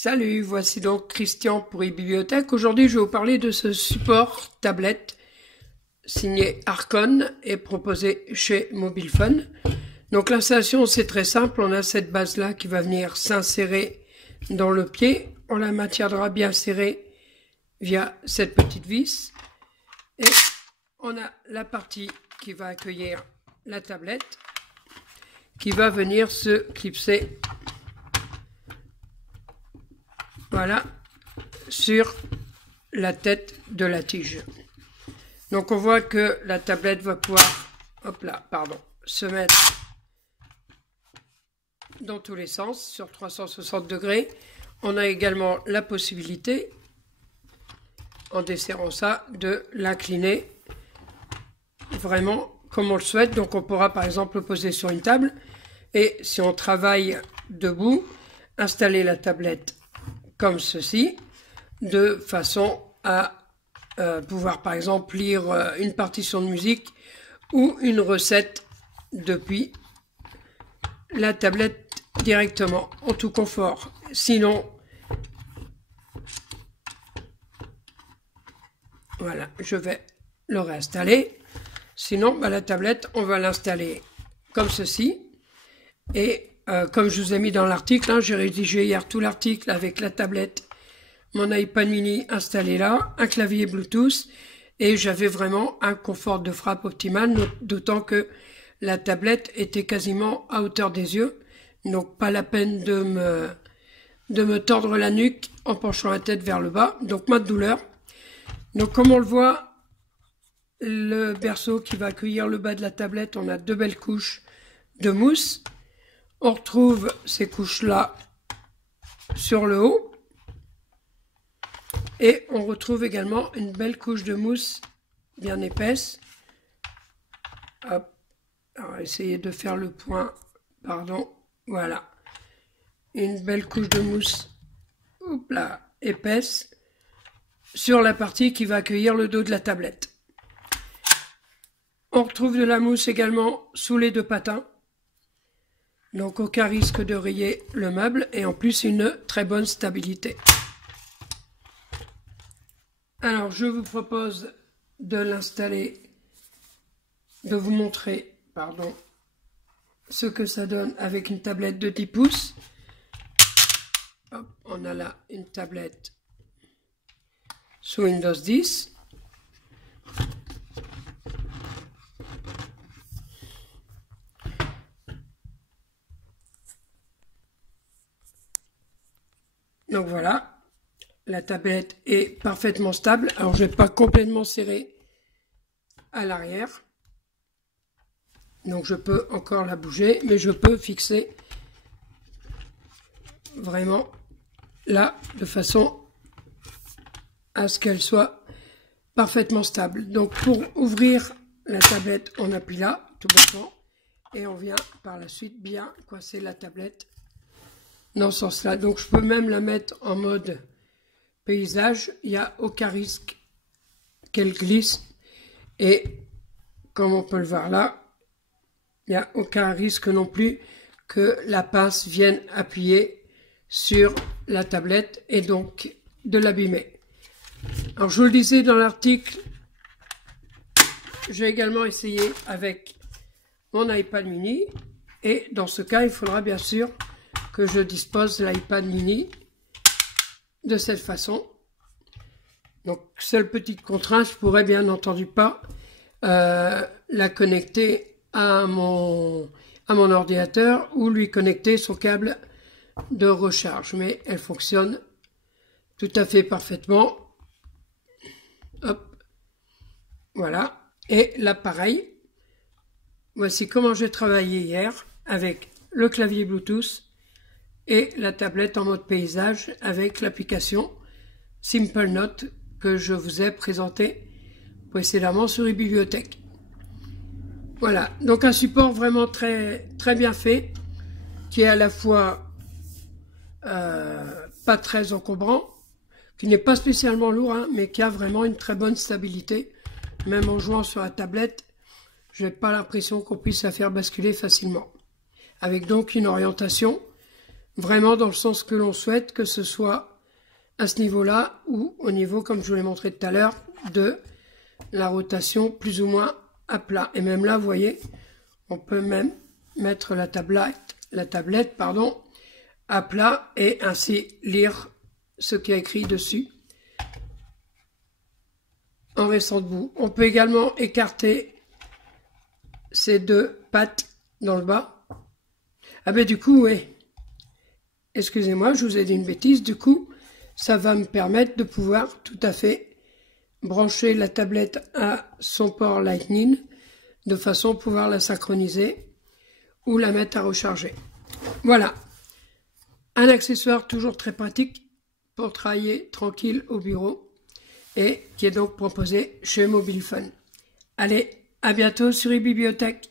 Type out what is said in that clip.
Salut, voici donc Christian pour eBibliothèque. Aujourd'hui, je vais vous parler de ce support tablette signé Archon et proposé chez Mobilphone. Donc l'installation, c'est très simple. On a cette base-là qui va venir s'insérer dans le pied. On la maintiendra bien serrée via cette petite vis. Et on a la partie qui va accueillir la tablette qui va venir se clipser. Voilà, sur la tête de la tige. Donc on voit que la tablette va pouvoir, se mettre dans tous les sens, sur 360 degrés. On a également la possibilité, en desserrant ça, de l'incliner vraiment comme on le souhaite. Donc on pourra par exemple le poser sur une table. Et si on travaille debout, installer la tablette comme ceci, de façon à pouvoir par exemple lire une partition de musique ou une recette depuis la tablette directement, en tout confort. Sinon, voilà, je vais le réinstaller. Sinon, la tablette, on va l'installer comme ceci. Et comme je vous ai mis dans l'article, j'ai rédigé hier tout l'article avec la tablette, mon iPad mini installé là, un clavier Bluetooth, et j'avais vraiment un confort de frappe optimal, d'autant que la tablette était quasiment à hauteur des yeux, donc pas la peine de me tordre la nuque en penchant la tête vers le bas, donc pas de douleur. Donc comme on le voit, le berceau qui va accueillir le bas de la tablette, on a deux belles couches de mousse. On retrouve ces couches-là sur le haut. Et on retrouve également une belle couche de mousse bien épaisse. Hop. Alors, essayez de faire le point. Pardon. Voilà. Une belle couche de mousse épaisse sur la partie qui va accueillir le dos de la tablette. On retrouve de la mousse également sous les deux patins. Donc aucun risque de rayer le meuble et en plus une très bonne stabilité. Alors je vous propose de l'installer, de vous montrer, ce que ça donne avec une tablette de 10 pouces. Hop, on a là une tablette sous Windows 10. Donc voilà, la tablette est parfaitement stable. Alors je ne vais pas complètement serrer à l'arrière. Donc je peux encore la bouger, mais je peux fixer vraiment là de façon à ce qu'elle soit parfaitement stable. Donc pour ouvrir la tablette, on appuie là, tout bêtement, et on vient par la suite bien coincer la tablette dans ce sens-là. Donc je peux même la mettre en mode paysage, il n'y a aucun risque qu'elle glisse, et comme on peut le voir là, il n'y a aucun risque non plus que la pince vienne appuyer sur la tablette et donc de l'abîmer. Alors je vous le disais dans l'article, j'ai également essayé avec mon iPad mini, et dans ce cas il faudra bien sûr que je dispose de l'iPad mini de cette façon. Donc seule petite contrainte, je pourrais bien entendu pas la connecter à mon ordinateur ou lui connecter son câble de recharge, mais elle fonctionne tout à fait parfaitement. Hop, voilà. Et là pareil, voici comment j'ai travaillé hier avec le clavier Bluetooth et la tablette en mode paysage avec l'application Simple Note que je vous ai présentée précédemment sur eBibliothèque. Voilà, donc un support vraiment très, très bien fait, qui est à la fois pas très encombrant, qui n'est pas spécialement lourd, mais qui a vraiment une très bonne stabilité. Même en jouant sur la tablette, je n'ai pas l'impression qu'on puisse la faire basculer facilement. Avec donc une orientation vraiment dans le sens que l'on souhaite, que ce soit à ce niveau-là ou au niveau, comme je vous l'ai montré tout à l'heure, de la rotation plus ou moins à plat. Et même là, vous voyez, on peut même mettre la tablette, à plat et ainsi lire ce qui est écrit dessus en restant debout. On peut également écarter ces deux pattes dans le bas. Ah ben du coup, oui. Excusez-moi, je vous ai dit une bêtise. Du coup, ça va me permettre de pouvoir tout à fait brancher la tablette à son port Lightning de façon à pouvoir la synchroniser ou la mettre à recharger. Voilà. Un accessoire toujours très pratique pour travailler tranquille au bureau et qui est donc proposé chez Mobile Fun. Allez, à bientôt sur eBibliothèque.